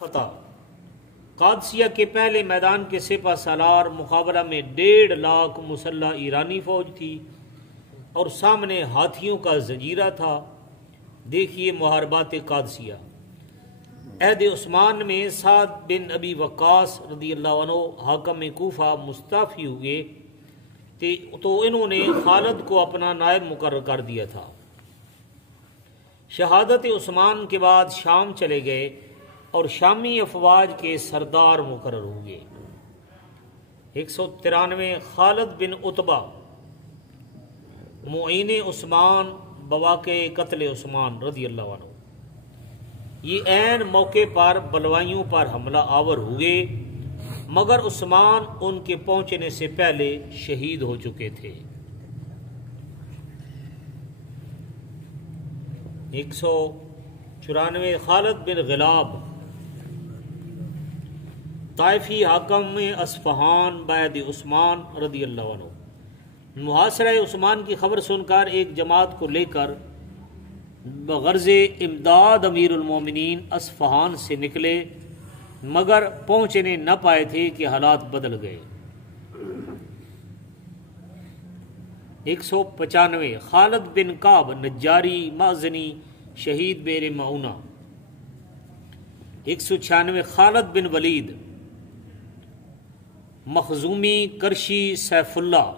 فتح قادسیہ کے پہلے میدان کے سپہ سالار مقابلہ میں 1.5 لاکھ مسلح ایرانی فوج تھی اور سامنے ہاتھیوں کا زنجیرہ تھا۔ دیکھیے محاربات قادسیہ۔ عہد عثمان میں سعد بن ابی وقاص رضی اللہ عنہ حاکم کوفہ مستعفی ہوئے تو انہوں نے خالد کو اپنا نائب مقرر کر دیا تھا۔ شہادت عثمان کے بعد شام چلے گئے اور شامی افواج کے سردار مقرر ہوئے۔ 193 خالد بن عتبہ معین عثمان بواقع قتل عثمان رضی اللہ عنہ، یہ عین موقع پر بلوائیوں پر حملہ آور ہوئے، مگر عثمان ان کے پہنچنے سے پہلے شہید ہو چکے تھے۔ 194 خالد بن غلاب طائفی حاکم اصفہان بعد عثمان رضی اللہ عنہ، محاصرہ عثمان کی خبر سن کر ایک جماعت کو لے کر بغرض امداد امیر المومنین اصفہان سے نکلے، مگر پہنچنے نہ پائے تھے کہ حالات بدل گئے۔ 195 خالد بن کعب نجاری مازنی شہید بیر معونہ۔ 196 خالد بن ولید مخزومی کرشی سیف اللہ،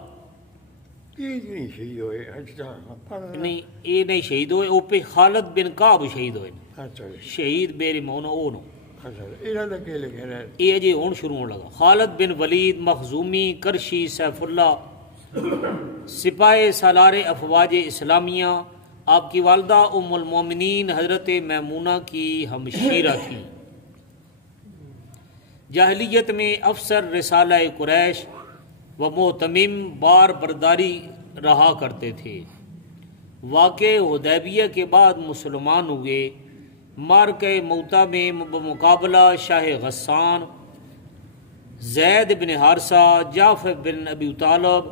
نہیں یہ نہیں شہید ہوئے، وہ پہ خالد بن کعب شہید ہوئے، شہید بیر معونہ یہ جی ہون شروع ہونے لگا۔ خالد بن ولید مخزومی کرشی سیف اللہ سپاہ سالار افواج اسلامیہ، آپ کی والدہ ام المومنین حضرت میمونہ کی ہمشیرہ تھی۔ جاہلیت میں افسر رسالہ قریش و محتمم بار برداری رہا کرتے تھے۔ واقع حدیبیہ کے بعد مسلمان ہوئے۔ معرکہ موتہ میں بمقابلہ شاہ غسان، زید بن حارثہ، جعفر بن ابی طالب،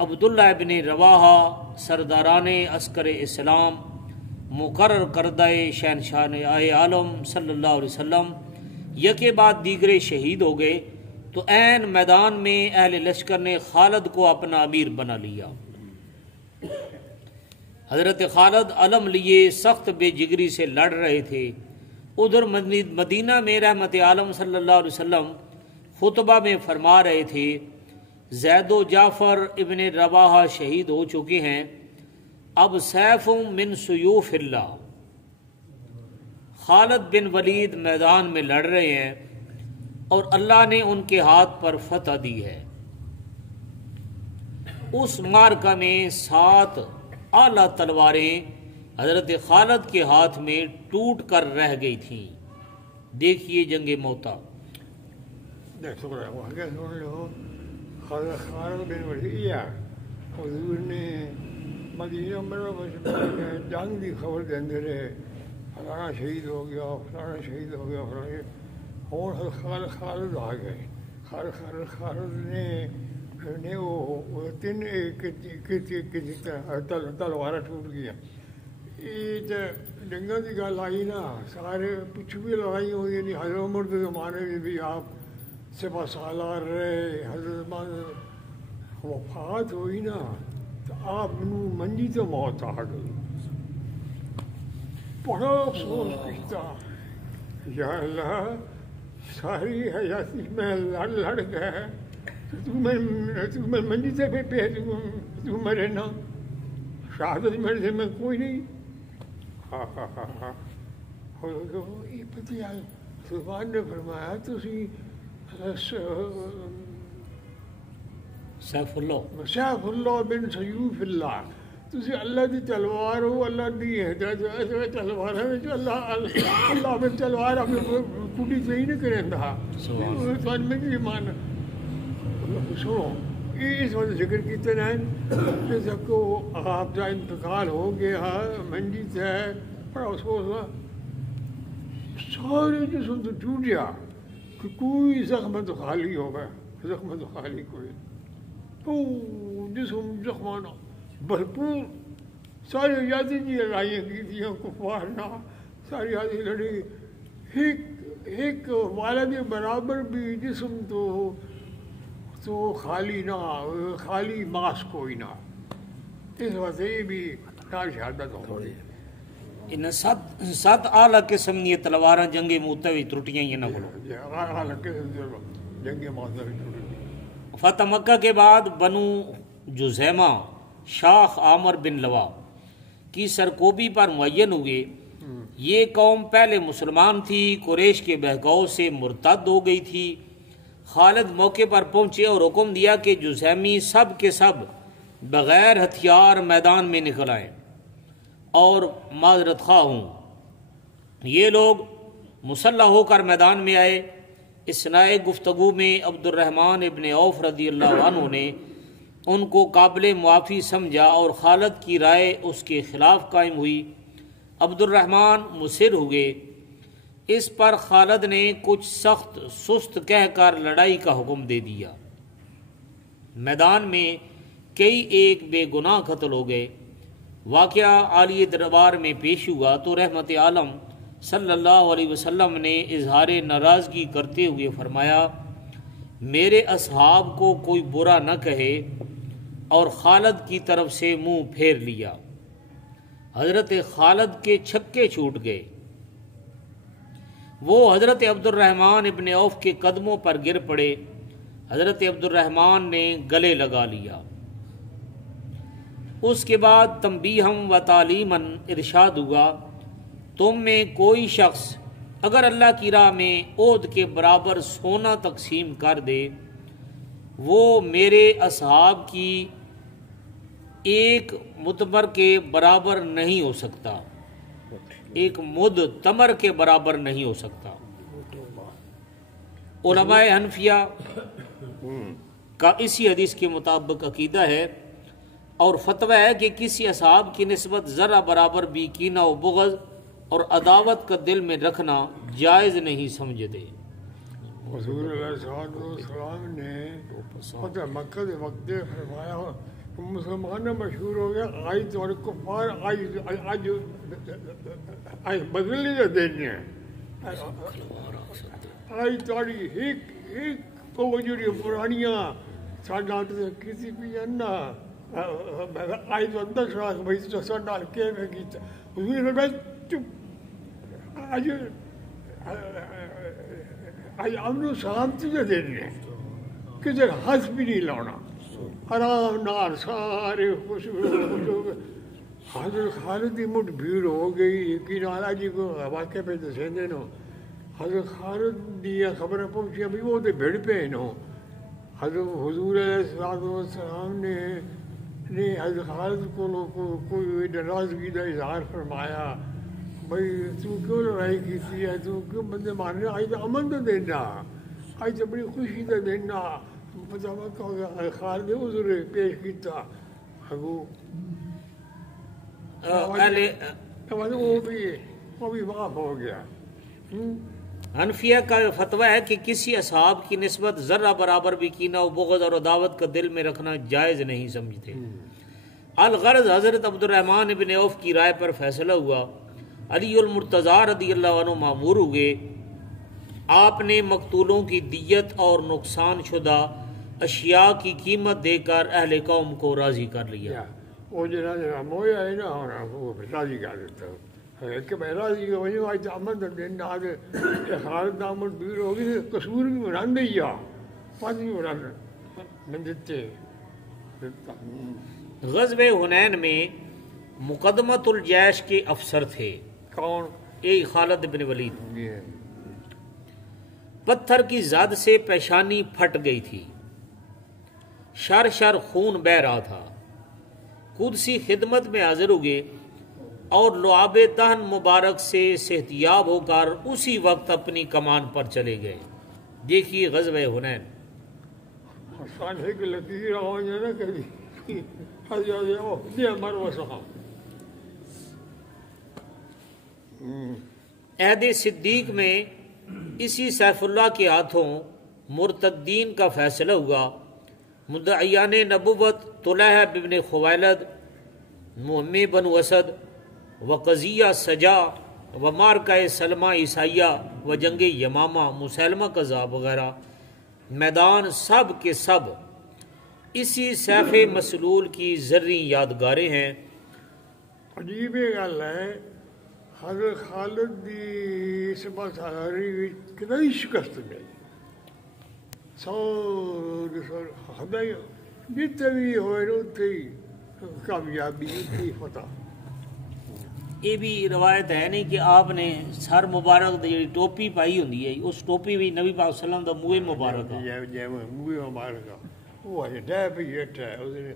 عبداللہ بن رواحہ سرداران عسکر اسلام مقرر کردہ شہنشاہ عالم صلی اللہ علیہ وسلم یکے بعد دیگرے شہید ہو گئے، تو عین میدان میں اہل لشکر نے خالد کو اپنا امیر بنا لیا۔ حضرت خالد علم لیے سخت بے جگری سے لڑ رہے تھے۔ ادھر مدینہ میں رحمت عالم صلی اللہ علیہ وسلم خطبہ میں فرما رہے تھے، زید و جعفر ابن رواحہ شہید ہو چکے ہیں، اب سیف من سیوف اللہ۔ خالد بن ولید میدان میں لڑ رہے ہیں اور اللہ نے ان کے ہاتھ پر فتح دی ہے۔ اس معرکہ میں 7 اعلیٰ تلواریں حضرت خالد کے ہاتھ میں ٹوٹ کر رہ گئی تھیں۔ دیکھیے جنگ موتہ۔ خالد بن ولید حضور نے مدینہ منورہ جنگ کی خبر دیندے رہے، فلانا شہید ہو گیا، فلانا شہید ہو گیا، فلانا خالد آ گئے۔ خالد نے وہ 3 تلوار ٹوٹ گیا۔ یہ جنگوں کی گل آئی نا، سارے پچھو بھی لڑائی ہوئی، نہیں حضرت عمر کے زمانے میں بھی آپ سپہ سالار رہے، حضرت وفات ہوئی نا تو آپ منجی تو موت آ گئی۔ بڑا افسوس کیا، یا اللہ ساری حیاتی میں لڑ گئے، تمہیں منجی سے پہ تم مرے نا، شہادت میرے سے میں کوئی نہیں۔ یہ پتہ سلطان نے فرمایا تسی سیف اللہ بن سیوف اللہ، تسی اللہ دی تلوار ہو، اللہ دی ہدایت تلوار ہے، جو اللہ اپنی تلوار اپنی کٹی سے ہی نہیں کریں تھا، تو میں کی مان سنو اس وقت ذکر کیتے ہیں کہ سب کو آپ کا انتقال ہو گیا، منجی سے بڑا افسوس ہوا، سارے جسم تو ٹوٹ گیا کہ کوئی زخم تو خالی ہوگا، زخم تو خالی کوئی جسم زخمانہ بھرپور، ساری آزادی کی لڑائیاں کی تھیں کفار نہ، ساری آزادی لڑی، ایک ایک والد برابر بھی جسم تو خالی نہ، خالی ماس کوئی نہ، اس وجہ سے بھی شہادت ہوئی. ان سات اعلیٰ قسم دی تلواراں جنگ موتوی ترٹیاں ہی نہ بولو. جنگ ماضی فتح مکہ کے بعد بنو جزیمہ شاخ عامر بن لوا کی سرکوبی پر معین ہوئے. یہ قوم پہلے مسلمان تھی، قریش کے بہکاؤ سے مرتد ہو گئی تھی. خالد موقع پر پہنچے اور حکم دیا کہ جزیمی سب کے سب بغیر ہتھیار میدان میں نکل آئیں اور معذرت خواہ ہوں. یہ لوگ مسلح ہو کر میدان میں آئے. اثناء گفتگو میں عبد الرحمن ابن عوف رضی اللہ عنہ نے ان کو قابل معافی سمجھا اور خالد کی رائے اس کے خلاف قائم ہوئی. عبد الرحمن مصر ہوئے. اس پر خالد نے کچھ سخت سست کہہ کر لڑائی کا حکم دے دیا. میدان میں کئی ایک بے گناہ قتل ہو گئے. واقعہ عالی دربار میں پیش ہوا تو رحمت عالم صلی اللہ علیہ وسلم نے اظہار ناراضگی کرتے ہوئے فرمایا میرے اصحاب کو کوئی برا نہ کہے، اور خالد کی طرف سے منہ پھیر لیا. حضرت خالد کے چھکے چھوٹ گئے. وہ حضرت عبد الرحمن ابن عوف کے قدموں پر گر پڑے. حضرت عبد الرحمن نے گلے لگا لیا. اس کے بعد تنبیہم و تعلیماً ارشاد ہوا تم میں کوئی شخص اگر اللہ کی راہ میں عہد کے برابر سونا تقسیم کر دے وہ میرے اصحاب کی ایک متمر کے برابر نہیں ہو سکتا، ایک مد تمر کے برابر نہیں ہو سکتا. علماء حنفیہ کا اسی حدیث کے مطابق عقیدہ ہے اور فتویٰ ہے کہ کسی اصحاب کی نسبت ذرہ برابر بھی کینہ و بغض اور عداوت کا دل میں رکھنا جائز نہیں سمجھتے. حضور علیہ السلام نے فتح مکہ کے وقت فرمایا مسلمان مشہور ہو گیا آج اور کفار آج بدل نہیں دینے آج تاری ایک جو پرانیاں ساڈا کسی بھی انا آج تو اندر شراک بھائی تو ساڈا کے میں کیتا حضور نے بس چپ آج امن و سلامتی دے دینے کسی ہاتھ بھی نہیں لانا آرام نار سارے خوش ہو گئے. حضرت خالد کی مٹ بھیڑ ہو گئی. یقین والا جی کو واقعے پہ دسیں نو حضرت خالد دیا خبریں پہنچیاں بھی وہ تو بھیڑ پہ نو. حضرت حضور علیہ السلام نے حضرت خالد کو کوئی ناراضگی کا اظہار فرمایا بھائی تو کیوں لڑائی کی تھی ہے تو کیوں بندے مارنے آج تو امن تو دینا آج تو بڑی خوشی تو دینا خالد حضور پیش کیتا اگو وہ بھی معاف ہو گیا. حنفیہ کا فتویٰ ہے کہ کسی اصحاب کی نسبت ذرہ برابر بھی کینہ و بغض اور عداوت کا دل میں رکھنا جائز نہیں سمجھتے. الغرض حضرت عبد الرحمن ابن عوف کی رائے پر فیصلہ ہوا. علی المرتضیٰ رضی اللہ عنہ مامور ہوئے. آپ نے مقتولوں کی دیت اور نقصان شدہ اشیاء کی قیمت دے کر اہل قوم کو راضی کر لیا. وہ جنہا مویا ہے نا وہ راضی کر دیتا ہے کہ میں راضی کا وجہ آج امن دن آگے خالد نامت بھیڑ ہوگی قصور بھی مران دیا پانچ بھی مران میں دیتے. غزوہ حنین میں مقدمۃ الجیش کے افسر تھے. کون؟ خالد بن ولید. پتھر کی زد سے پیشانی پھٹ گئی تھی. شر شر خون بہ رہا تھا. قدسی خدمت میں حاضر ہوئے اور لعاب دہن مبارک سے صحتیاب ہو کر اسی وقت اپنی کمان پر چلے گئے. دیکھیے غزوہ حنین. سانحے کے لطیفی رہا ہے نا کبھی عہد صدیق میں اسی سیف اللہ کے ہاتھوں مرتدین کا فیصلہ ہوا. مدعیان نبوت طلحہ بن خویلد، محمد بن اسد، وقضیہ سجا و مارکہ سلمہ عیسائیہ و جنگ یمامہ مسیلمہ کذاب وغیرہ میدان سب کے سب اسی سیف مسلول کی زرعی یادگاریں ہیں۔ عجیب گل ہے حضرت خالد دی سپاہ سالاری کتنی شکست ملی سارے ہدائی جتنے بھی ہوئے اتنے ہی کامیابی اتنی فتح۔ یہ بھی روایت ہے نہیں کہ آپ نے سر مبارک دی جڑی ٹوپی پائی ہوندی ہے اس ٹوپی بھی نبی پاک صلی اللہ علیہ وسلم دا منہ مبارک ہے جے منہ مبارک وہ ہے ڈے پی ہٹ ہے اس نے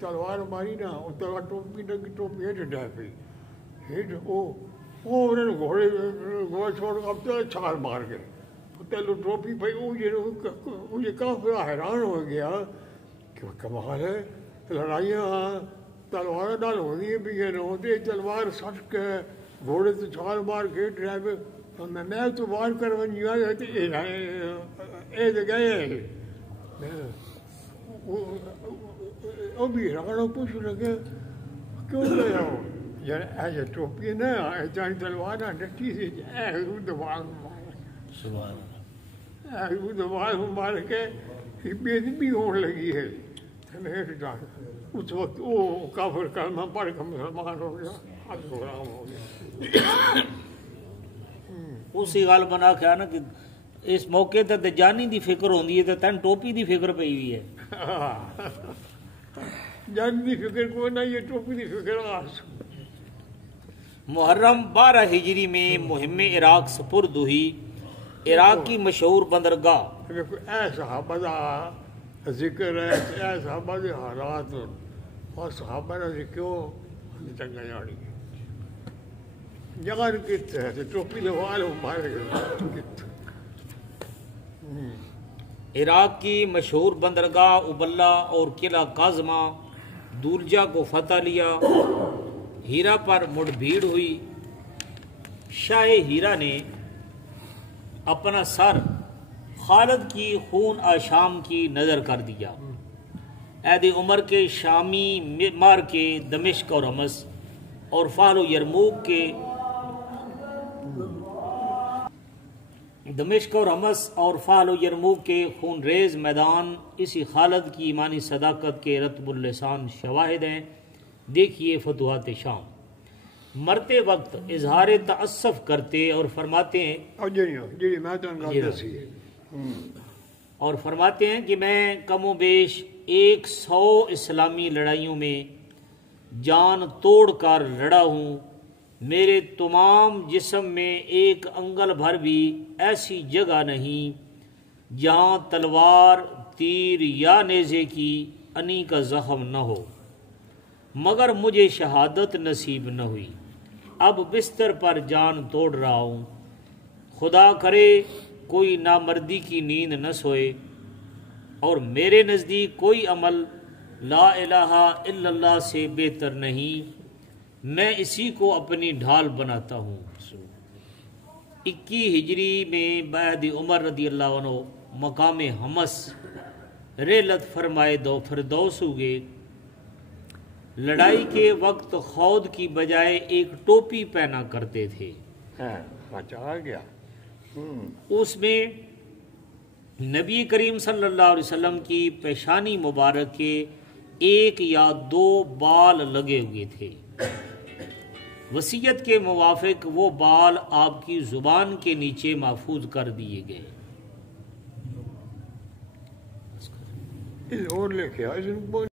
تلوار ماری نا وہ تلوار ٹوپی نہ ٹوپی ہٹ ڈے پی ہٹ وہ انہوں نے گھوڑے چھوڑ اب تو چھال مار گئے تیلو ٹوپی پائی وہ یہ کافر حیران ہو گیا کہ کمال ہے لڑائیاں تلوار ڈال ہونی بھی یہ نہ ہوتے تلوار سٹ کے گھوڑے تو چھال مار کے ڈرائیور میں تو وار کر ونجی اے تو گئے وہ بھی حیران پوچھ لگے کیوں گیا ہو یار ایسے ٹوپی نہ ایسا تلوار نہ ڈٹی سی دماغ دماغ مار کے بے بھی ہونے لگی ہے اس وقت وہ کافر کلمہ پڑھ کے مسلمان ہو گیا غلام ہو گیا۔ اسی گل بنا کے نا کہ اس موقع تے جانی دی فکر ہوندی ہے تے تن ٹوپی دی فکر پئی ہوئی ہے۔ جان دی فکر کو نہ یہ ٹوپی دی فکر آس۔ محرم 12 ہجری میں مہم عراق سپرد ہوئی۔ عراق کی مشہور بندرگاہ اے صحابہ دا ذکر ہے اے صحابہ دے حالات اور صحابہ نے کیوں چنگا جاڑی جگہ کتنے ہے ٹوپی لوال مارے گئے۔ عراق کی مشہور بندرگاہ ابلا اور قلعہ کاظمہ دولجہ کو فتح لیا۔ ہیرا پر مڑ بھیڑ ہوئی۔ شاہ ہیرا نے اپنا سر خالد کی خون آشام کی نظر کر دیا۔ عید عمر کے شامی مار کے دمشق اور حمص اور فال و یرموک کے خون ریز میدان اسی خالد کی ایمانی صداقت کے رتب اللسان شواہد ہیں۔ دیکھیے فتوحات شام۔ مرتے وقت اظہار تأسف کرتے اور فرماتے ہیں کہ میں کم و بیش 100 اسلامی لڑائیوں میں جان توڑ کر لڑا ہوں۔ میرے تمام جسم میں ایک انگل بھر بھی ایسی جگہ نہیں جہاں تلوار تیر یا نیزے کی انی کا زخم نہ ہو، مگر مجھے شہادت نصیب نہ ہوئی۔ اب بستر پر جان توڑ رہا ہوں۔ خدا کرے کوئی نامردی کی نیند نہ سوئے، اور میرے نزدیک کوئی عمل لا الہ الا اللہ سے بہتر نہیں، میں اسی کو اپنی ڈھال بناتا ہوں۔ 21 ہجری میں بعد عمر رضی اللہ عنہ مقام حمص رحلت فرمائے دو فردوس ہوئے۔ لڑائی کے وقت خود کی بجائے ایک ٹوپی پہنا کرتے تھے۔ اس میں نبی کریم صلی اللہ علیہ وسلم کی پیشانی مبارک کے 1 یا 2 بال لگے ہوئے تھے۔ وصیت کے موافق وہ بال آپ کی زبان کے نیچے محفوظ کر دیے گئے۔